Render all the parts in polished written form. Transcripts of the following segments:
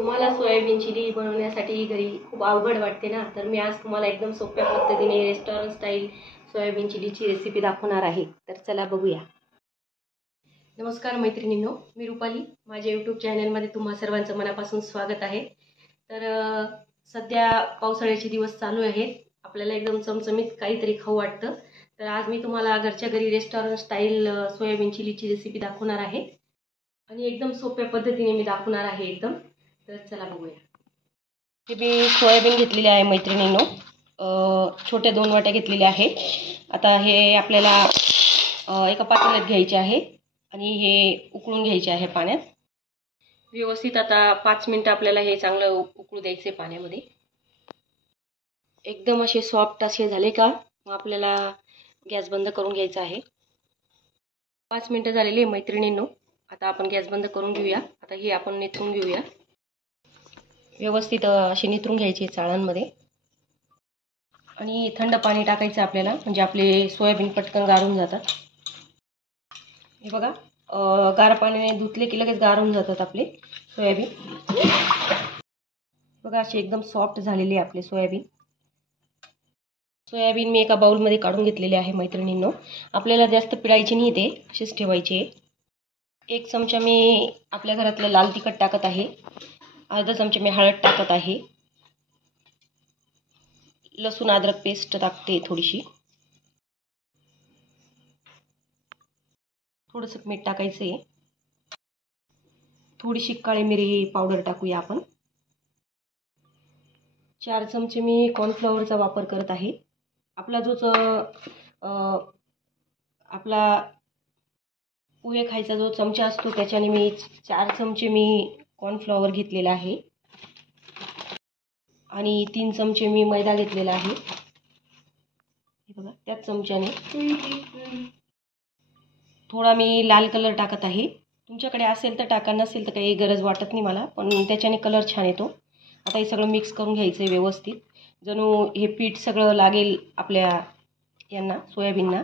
तुम्हाला soybean chilli बनवण्यासाठी घरी खूप अवघड वाटते ना, तर मी आज तुम्हाला एकदम सोप्या पद्धतीने रेस्टॉरंट स्टाईल सोयाबीन चिलीची रेसिपी दाखवणार आहे. तर चला बघूया. नमस्कार मैत्रिणींनो, मी रुपाली. माझ्या यूट्यूब चॅनलमध्ये तुम्हा सर्वांचं मनापासून स्वागत आहे. तर सध्या पावसाळ्याचे दिवस चालू आहेत. आपल्याला एकदम चमचमीत काहीतरी खाऊ वाटतं. तर आज मी तुम्हाला घरच्या घरी रेस्टॉरंट स्टाईल सोयाबीन चिलीची रेसिपी दाखवणार आहे आणि एकदम सोप्या पद्धतीने मी दाखवणार आहे एकदम. तर चला बघूया. हे मी सोयाबीन घेतलेले आहे मैत्रिणींनो, छोट्या 2 वाट्या घेतलेल्या आहेत. आता हे आपल्याला एका पातेल्यात घ्यायचे आहे आणि हे उकळून घ्यायचे आहे पाण्यात व्यवस्थित. आता 5 मिनिटं आपल्याला हे चांगलं उकळू द्यायचे पाण्यामध्ये. एकदम असे सॉफ्ट असे झाले का मग आपल्याला गॅस बंद करून घ्यायचा आहे. 5 मिनिटं झालेली आहे मैत्रिणींनो. आता आपण गॅस बंद करून घेऊया. आता हे आपण निथळून घेऊया. व्यवस्थित असे निथळून घ्यायचे चाळणमध्ये आणि थंड पाणी टाकायचं आपल्याला, म्हणजे आपले सोयाबीन पटकन गारून जातात. हे बघा, गार पाण्याने धुतले की लगेच गारून जातात आपले सोयाबीन. बघा असे एकदम सॉफ्ट झालेले आपले सोयाबीन. सोयाबीन मी एका बाउलमध्ये काढून घेतलेले आहे मैत्रिणींनो. आपल्याला जास्त पिळायचे नाही, ते असेच ठेवायचे. 1 चमचा मी आपल्या घरातलं लाल तिखट टाकत आहे. अर्धा चमचा मी हळद टाकत आहे. लसूण अद्रक पेस्ट टाकते थोडीशी. थोडंसं मीठ टाकायचं आहे. थोडीशी काळी मिरी पावडर टाकूया आपण. 4 चमचे मी कॉर्नफ्लॉवरचा वापर करत आहे. आपला आपला पोहे खायचा जो चमचा असतो त्याच्याने मी 4 चमचे मी कॉर्नफ्लॉवर घेतलेला आहे आणि 3 चमचे मी मैदा घेतलेला आहे. हे बघा, त्याच चमच्याने थोडा मी लाल कलर टाकत आहे. तुमच्याकडे असेल तर टाका, नसेल तर काही गरज वाटत नाही मला, पण त्याच्याने कलर छान येतो. आता हे सगळं मिक्स करून घ्यायचं आहे व्यवस्थित. जणू हे पीठ सगळं लागेल आपल्या यांना सोयाबीनना.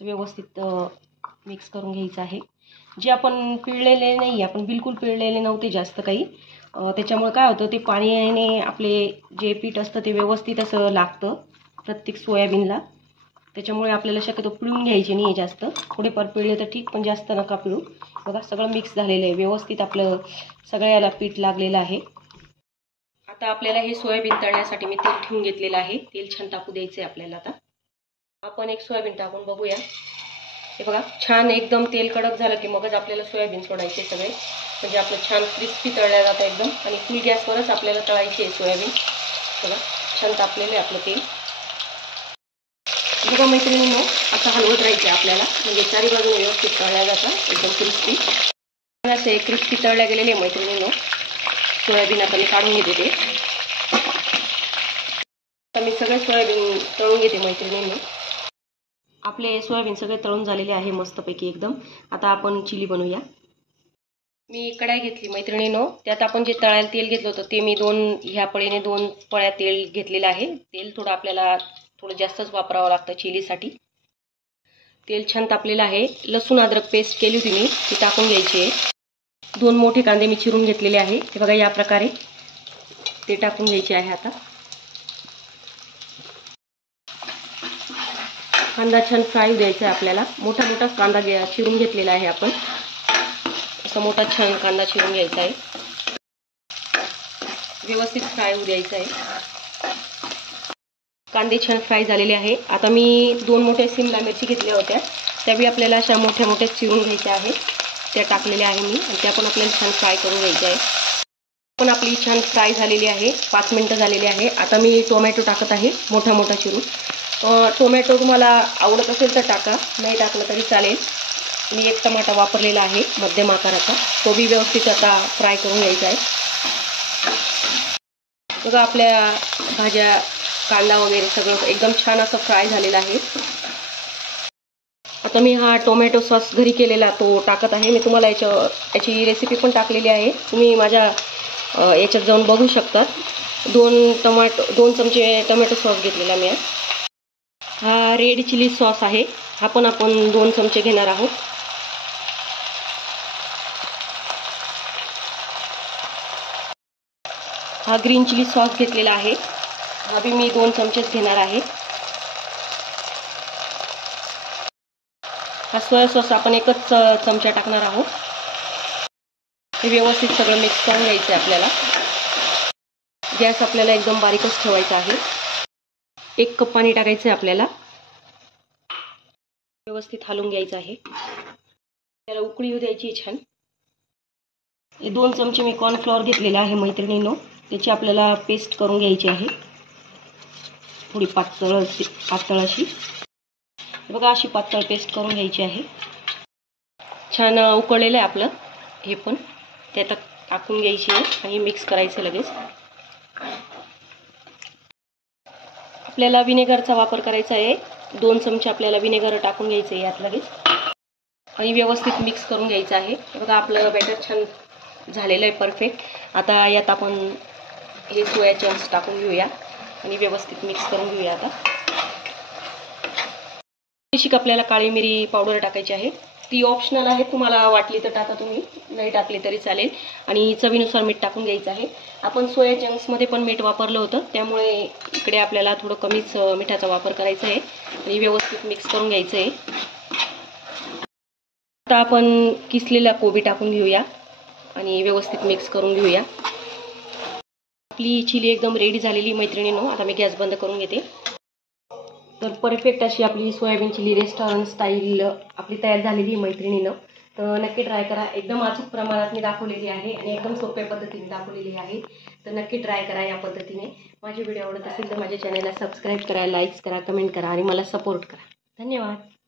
व्यवस्थित मिक्स करून घ्यायचं आहे. जे आपण पिळलेले नाही, आपण बिलकुल पिळलेले नव्हते जास्त काही, त्याच्यामुळे काय होतं, ते पाण्याने आपले जे पीठ असतं ते व्यवस्थित असं लागतं प्रत्येक सोयाबीनला. त्याच्यामुळे आपल्याला शक्यतो पिळून घ्यायचे नाही जास्त. थोडेफार पिळले तर ठीक, पण जास्त नका पिळू. बघा सगळं मिक्स झालेलं आहे व्यवस्थित, आपलं सगळ्याला पीठ लागलेलं आहे. आता आपल्याला हे सोयाबीन तळण्यासाठी मी तेल ठेवून घेतलेलं आहे. तेल छान टाकू द्यायचं आहे आपल्याला. आता आपण एक सोयाबीन टाकून बघूया. हे बघा, छान एकदम तेल कडक झालं की मगच आपल्याला सोयाबीन सोडायचे सगळे, म्हणजे आपलं छान क्रिस्पी तळल्या जातं एकदम. आणि फुल गॅसवरच आपल्याला तळायचे आहे सोयाबीन. बघा छान तापलेलं आहे आपलं तेल. बघा मैत्रिणींनो, असं हलवत राहायचं आपल्याला, म्हणजे चारी बाजूने व्यवस्थित तळल्या जातात एकदम क्रिस्पी. असे क्रिस्पी तळल्या गेलेले मैत्रिणींनो सोयाबीन. आता मी काढून घेते ते. आता मी सगळे सोयाबीन तळून घेते मैत्रिणींनो. आपले सोयाबीन सगळे तळून झालेले आहे मस्तपैकी एकदम. आता आपण चिली बनवूया. मी कढाई घेतली मैत्रिणींनो. त्यात आपण जे तळायला तेल घेतलं होतं ते मी ह्या पळीने 2 पळ्या तेल घेतलेलं आहे. तेल आपल्याला थोडं जास्तच वापरावं लागतं चिलीसाठी. तेल छान तापलेलं आहे. लसूण अद्रक पेस्ट केली होती मी, ती टाकून घ्यायची आहे. 2 मोठे कांदे मी चिरून घेतलेले आहे. हे बघा या प्रकारे ते टाकून घ्यायचे आहे. आता कांदा छान फ्राय द्यायचा आहे आपल्याला. मोठा कांदा चिरून घेतलेला आहे आपण. असा मोठा छान कांदा चिरून घ्यायचा आहे. व्यवस्थित फ्राय होऊ द्यायचा आहे. कांदे छान फ्राय झालेले आहे. आता मी 2 मोठ्या शिमला मिरची घेतल्या होत्या, त्यावेळी आपल्याला अशा मोठ्या चिरून घ्यायच्या आहेत. त्या टाकलेल्या आहे मी, आणि त्या पण आपल्याला छान फ्राय करून घ्यायच्या आहे. पण आपली छान फ्राय झालेली आहे. 5 मिनिटं झालेली आहे. आता मी टोमॅटो टाकत आहे मोठा चिरून. टोमॅटो तुम्हाला आवडत असेल तर टाका, नाही टाकलं तरी चालेल. मी 1 टमाटा वापरलेला आहे मध्यम आकाराचा, तो बी व्यवस्थित आता फ्राय करून घ्यायचा आहे. बघा आपल्या भाज्या, कांदा वगैरे सगळं एकदम छान असं फ्राय झालेलं आहे. आता मी हा टोमॅटो सॉस घरी केलेला तो टाकत आहे. मी तुम्हाला याची रेसिपी पण टाकलेली आहे, तुम्ही माझ्या याच्यात जाऊन बघू शकता. 2 चमचे टोमॅटो सॉस घेतलेला मी. हा रेड चिली सॉस आहे, हा पण आपण 2 चमचे घेणार आहोत. हा ग्रीन चिली सॉस घेतलेला आहे, हा बी मी 2 चमचेच घेणार आहे. हा सोया सॉस आपण 1च चमचा टाकणार आहोत. हे व्यवस्थित सगळं मिक्स करून घ्यायचं आहे आपल्याला. गॅस आपल्याला एकदम बारीकच ठेवायचा आहे. 1 कप पाणी टाकायचं आहे आपल्याला. व्यवस्थित हलवून घ्यायचं आहे. त्याला उकळी येऊ द्यायची छान. हे 2 चमचे मी कॉर्नफ्लॉवर घेतलेला आहे मैत्रिणींनो. त्याची आपल्याला पेस्ट करून घ्यायची आहे, थोडी पातळ अशी. बघा अशी पातळ पेस्ट करून घ्यायची आहे. छान उकळलेलं आहे आपलं हे पण. त्यात टाकून घ्यायची आहे आणि मिक्स करायचं लगेच. आपल्याला विनेगरचा वापर करायचा आहे. 2 चमचे आपल्याला विनेगर टाकून घ्यायचं आहे यात लगेच आणि व्यवस्थित मिक्स करून घ्यायचं आहे. बघा आपलं बॅटर छान झालेलं आहे, परफेक्ट. आता यात आपण हे सोया चंक्स टाकून घेऊया आणि व्यवस्थित मिक्स करून घेऊया. आता थोडीशी आपल्याला काळी मिरी पावडर टाकायची आहे. ती ऑप्शनल आहे, तुम्हाला वाटली तर टाका, तुम्ही नाही टाकली तरी चालेल. आणि चवीनुसार मीठ टाकून घ्यायचं आहे. आपण सोया चंक्समध्ये पण मीठ वापरलं होतं, त्यामुळे इकडे आपल्याला थोडं कमीच मिठाचा वापर करायचा आहे आणि व्यवस्थित मिक्स करून घ्यायचं आहे. आता आपण किसलेला कोबी टाकून घेऊया आणि व्यवस्थित मिक्स करून घेऊया. आपली चिली एकदम रेडी झालेली मैत्रिणींनो. आता मी गॅस बंद करून घेते. तर परफेक्ट अशी आपली सोयाबीन चिली रेस्टॉरंट स्टाईल आपली तयार झालेली मैत्रिणींनो. तर नक्की ट्राय करा. एकदम अचूक प्रमाणात मी दाखवलेली आहे आणि एकदम सोप्या पद्धतीने दाखवलेली आहे. तर नक्की ट्राय करा या पद्धतीने. माझे व्हिडिओ आवडत असेल तर माझ्या चॅनलला सबस्क्राईब करा, लाईक्स करा, कमेंट करा आणि मला सपोर्ट करा. धन्यवाद.